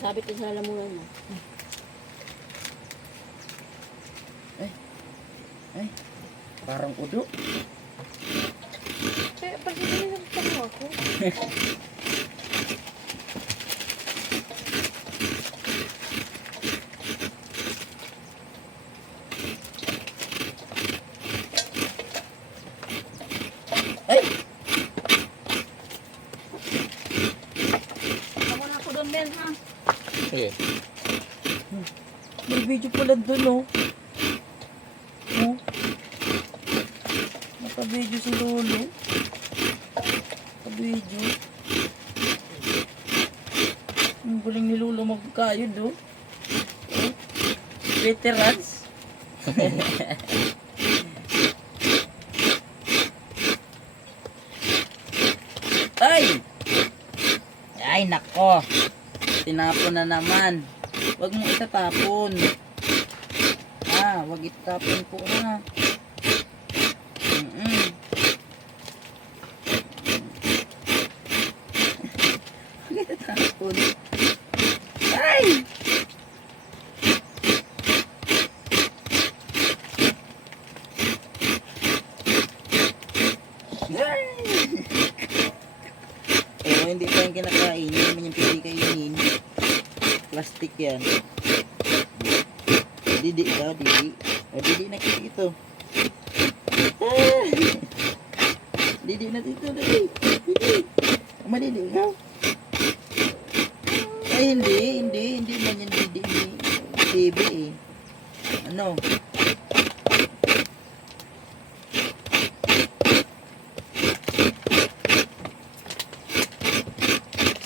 Sabit din sa lamunan mo. Ay, parang udo. Kaya pag hindi nagtanong ako. Ay! Tama na ako doon, Ben, ha? Sige. May video pala dun, oh. Oh. Naka-video si Lolo. Naka-video. Ang galing ni Lolo magkayod, oh. Oh. Veterans. Ay! Ay, nako. Tinapon na naman. Huwag mo itatapon. Huwag itatapon po na. Huwag itatapon. Ay! Ay! Hindi pa yung kinakain. Hindi naman yung pili kainin. Plastic yan. Didi ka, Didi. Didi na kita ito. Didi na dito, Didi. Didi. Madidi ka? Ay, hindi man yan Didi. Baby eh. Ano?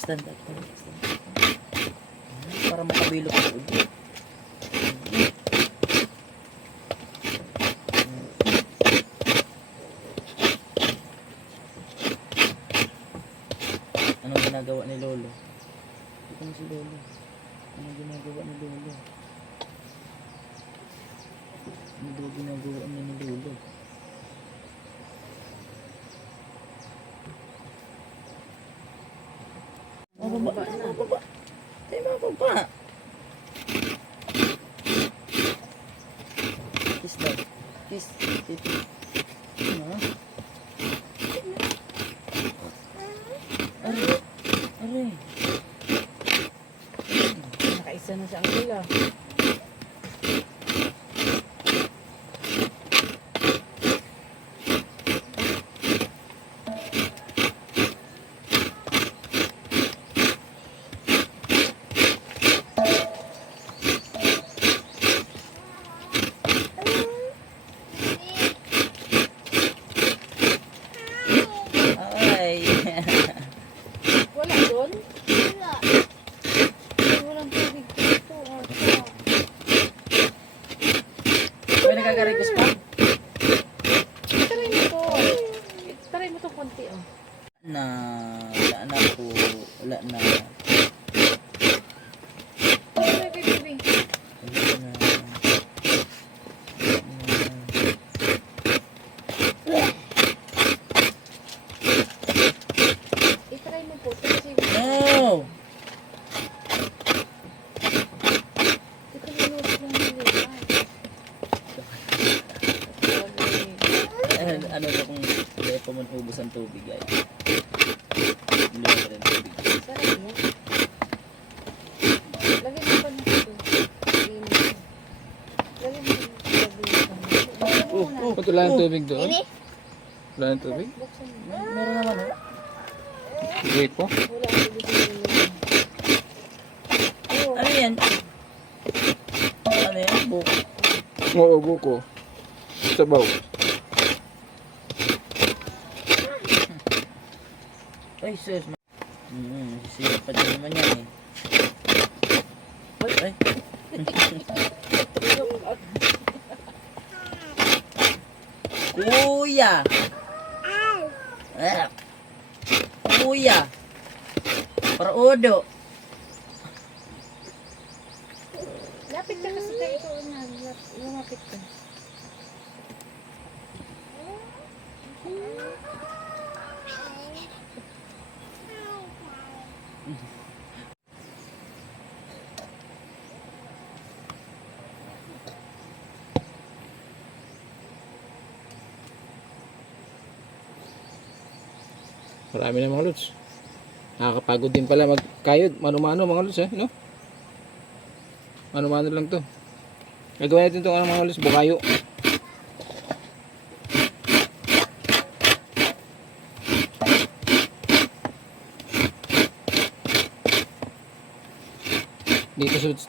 Stand up. Para makabilo ko ulit. Anong ginagawa ni Lolo? Ito na si Lolo. Anong ginagawa ni Lolo? Ano daw ginagawa niya ni Lolo? Mababa. Ay, mababa. Kiss daw. Kiss. Titi. Ano? Aray. Aray. Nakaisa na sa angkila. Wala doon? Wala. Walang tubig dito. May nagkaka-request pa? Taray mo to. Taray mo to konti, oh. Wala na po. Wala na. Taray, baby. Wala na. Itaray mo po. Kasi No! ito niluto ng nila. Ano na kung hindi pa man ubos ang tubig, guys. Hindi pa rin tubig. Sarap yan. Lagyan mo pa na ito. Lagyan mo. Oh, Ba't wala ng tubig doon? Wala ng tubig? Buksan mo. meron naman, oh. Wait po. Wala ang tubig sa nila. Ano yan? Ano yan? Buko. Oo, buko. Sabaw. Ay, sus. Sisira pa din naman yan eh. Ay. Kuya! Kuya! Para-udo! Lapit ka kasi kayo ito. Lumapit ka. Marami na mga lods. Nakakapagod din pala magkayod. Mano-mano mga lods, no? Mano-mano lang to. Gagawin natin itong mga lods, bukayo.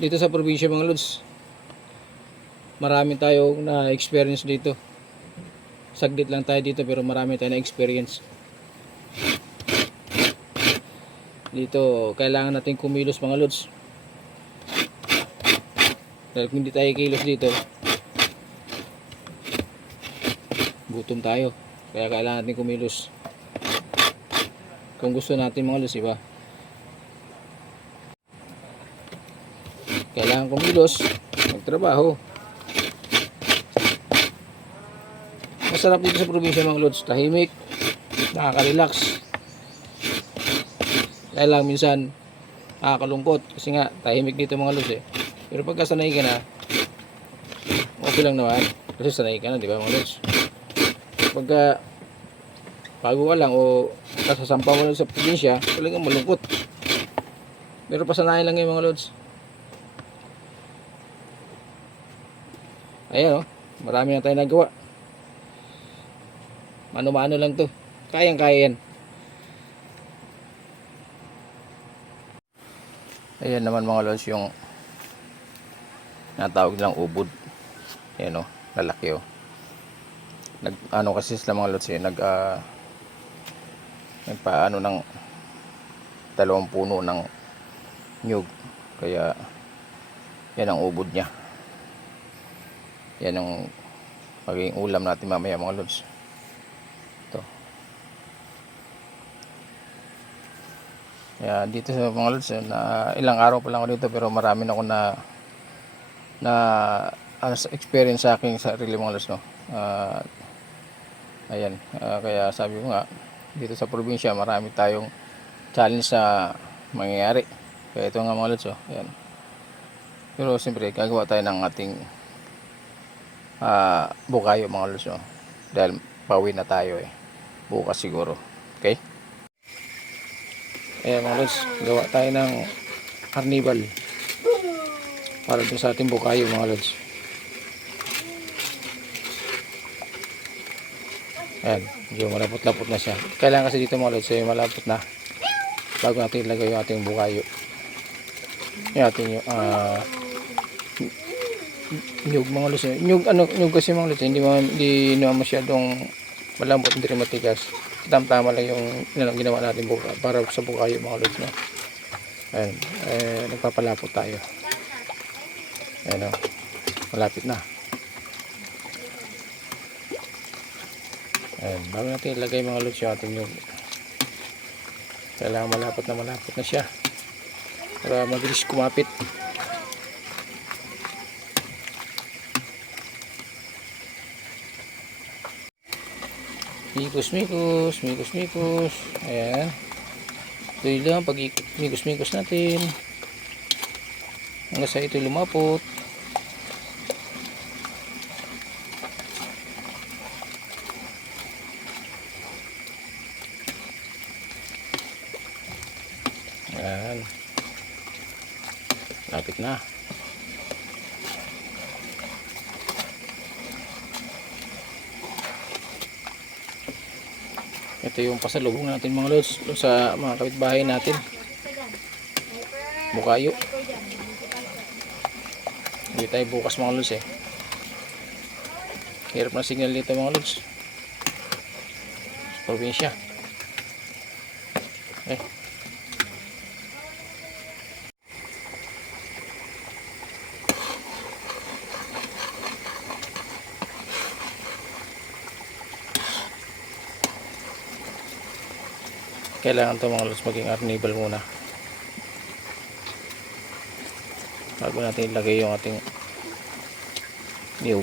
Dito sa probinsya mga lods, marami tayong na experience dito. Saglit lang tayo dito pero marami tayong na experience. Dito kailangan natin kumilos mga lods. Dahil kung hindi tayo kilos dito, gutom tayo. Kaya kailangan natin kumilos. Kung gusto natin mga lods, iba. Kailangan kumilos, magtrabaho. Masarap dito sa probinsya mga lods, tahimik, nakaka-relax. Kaya lang minsan nakakalungkot kasi nga tahimik dito mga lods eh. Pero pagka sanay ka na, okay lang naman kasi sanay ka na, di ba mga lods? Pagka bago ka lang o kasasampa mo lang sa probinsya, talagang malungkot. Pero pasanayan lang yung mga lods. Ayan, marami na tayo nagawa. Mano-mano lang to. Kayang-kaya yan. Ayan naman mga lods yung natawag nilang ubod. Ayan lalaki Ano kasi sila mga lods nagpaano ng 2 puno ng nyug. Kaya yan ang ubod niya. Yan ang magiging ulam natin mamaya mga lods. Ito. Kaya dito sa mga lods, ilang araw pa lang ako dito pero marami na ako na experience sa aking sarili mga lods, no. Ayan, kaya sabi ko nga dito sa probinsya marami tayong challenge sa mangyayari. Kaya ito nga mga lods, ayan. Pero siyempre gagawa tayo ng ating bukayo mga lods, dahil pauwi na tayo bukas siguro. Okay, ayan mga lods, gawa tayo ng carnival para dun sa ating bukayo mga lods. Ayan, medyo malapot-lapot na siya. Kailangan kasi dito mga lods malapot na bago natin ilagay yung ating bukayo, yung ating nyug mga lods. Nyug kasi mga lods, hindi naman masyadong malambot, hindi rin matigas. Tama lang yung ginawa natin para sa bukayo mga lods, no? Ayan, nagpapalapot tayo. Ayan, malapit na. Ayan, bago natin ilagay mga lods yung ating nyug, kailangan malapot na siya para mabilis kumapit. Mikos. Ayan. Ito lang, pag mikos natin hanggang sa ito lumapot. Ayan. Lapit na. Ito yung pasalubong natin mga lods sa mga kapitbahay natin. Bukayo. Hindi tayo bukas mga lods Hirap na signal dito mga lods. Sa probinsya. Kailangan ito mga lods maging carnival muna bago natin ilagay yung ating niyog.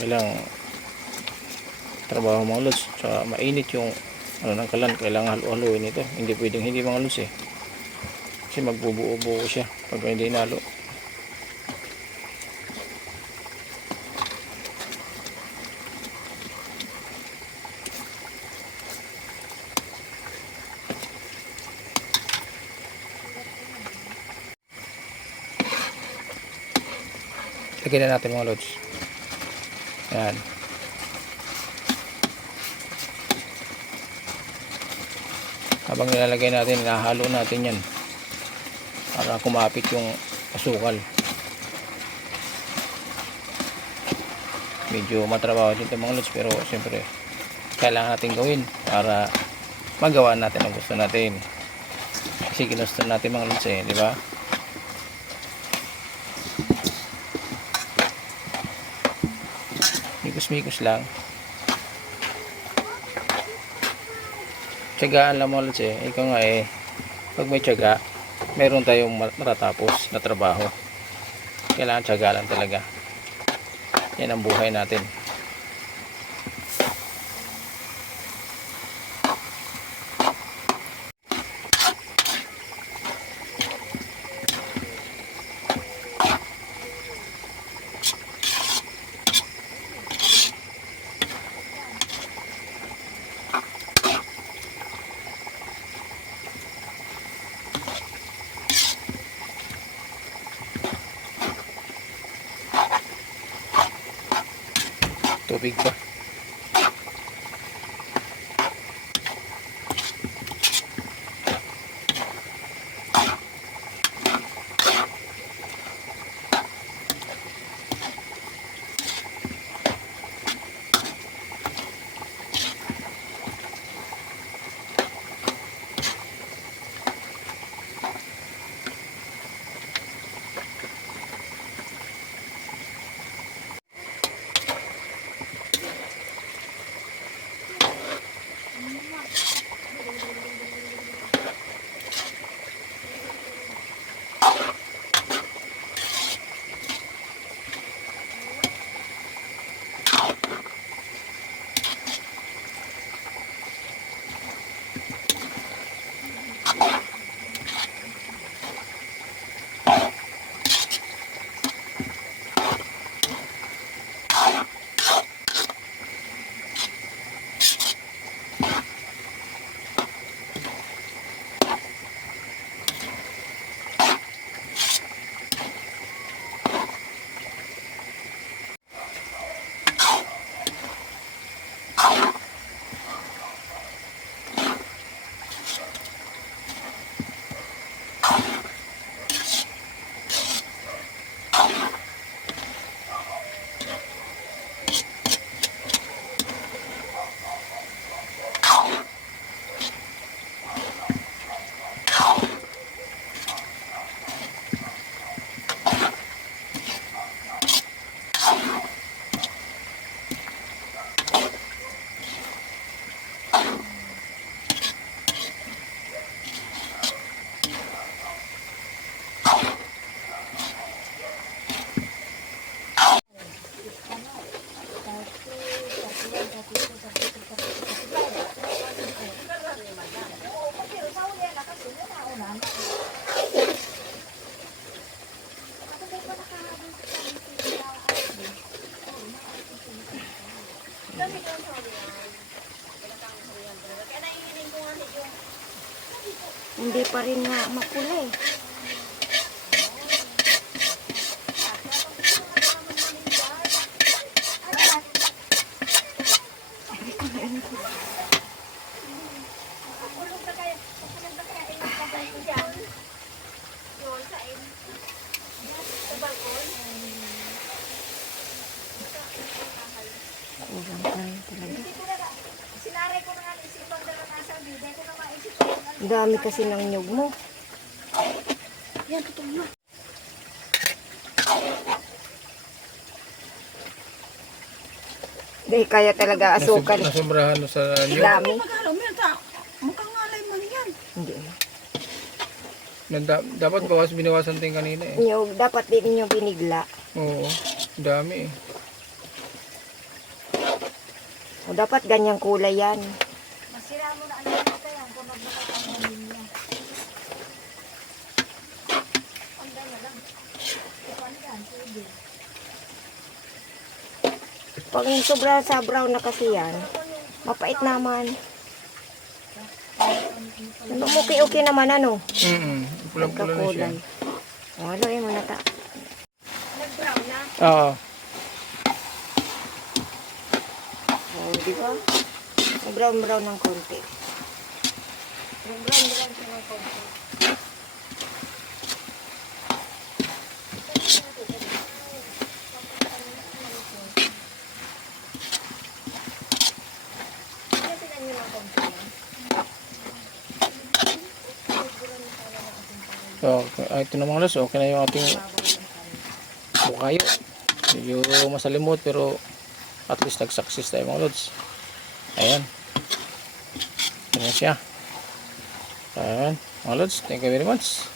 Kailangan trabaho mga lods, tsaka mainit yung ng kalan, kailangan halu-haluin ito, hindi pwedeng hindi mga lods Kasi magbubuo-buo siya pag hindi nalo. Lagyan na natin mga lods. Yan. Habang nilalagay natin, nahalo natin yan para kumapit yung asukal. Medyo matrabaho din ito mga lods, pero siyempre kailangan natin gawin para magawa natin ang gusto natin. Kasi ginusto natin mga lods di ba? Mikos-mikos lang. Tiyagaan lang mga lods ikaw nga pag may tiyaga meron tayong matatapos na trabaho. Kailangan tiyaga lang talaga. Yan ang buhay natin. Tubig pa. Hindi pa rin nga makulay. Kurang pa rin talaga. Ang dami kasi ng nyug mo. Yan, totoo na. Dahil kaya talaga asukal. Nasumbrahan sa niyog. Dami. Mukhang ngalay man yan. Hindi. Dapat binawasan din kanina Nyug, dapat din niyo binigla. Oo, dami O dapat ganyang kulay yan. Masira mo na ano ito yan kung nagbakot ang niya. Pag sobra sa brown na kasi yan, mapait naman. Ano, okay naman ano. Pulang-pula na siya. Nagkakulay. O, haluin mo na ta. Nag-brown na? Oo. O, di ba? Nag-brown ng konti. Nag-brown siya ng konti. So, ito na mga lods, okay na yung ating bukayo. Medyo masalimot pero at least nag-success tayo mga lods. Ayan. Ayan siya. Ayan. Mga lods, thank you very much.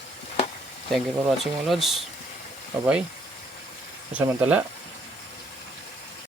Thank you for watching mga lods. Bye bye. Samantala.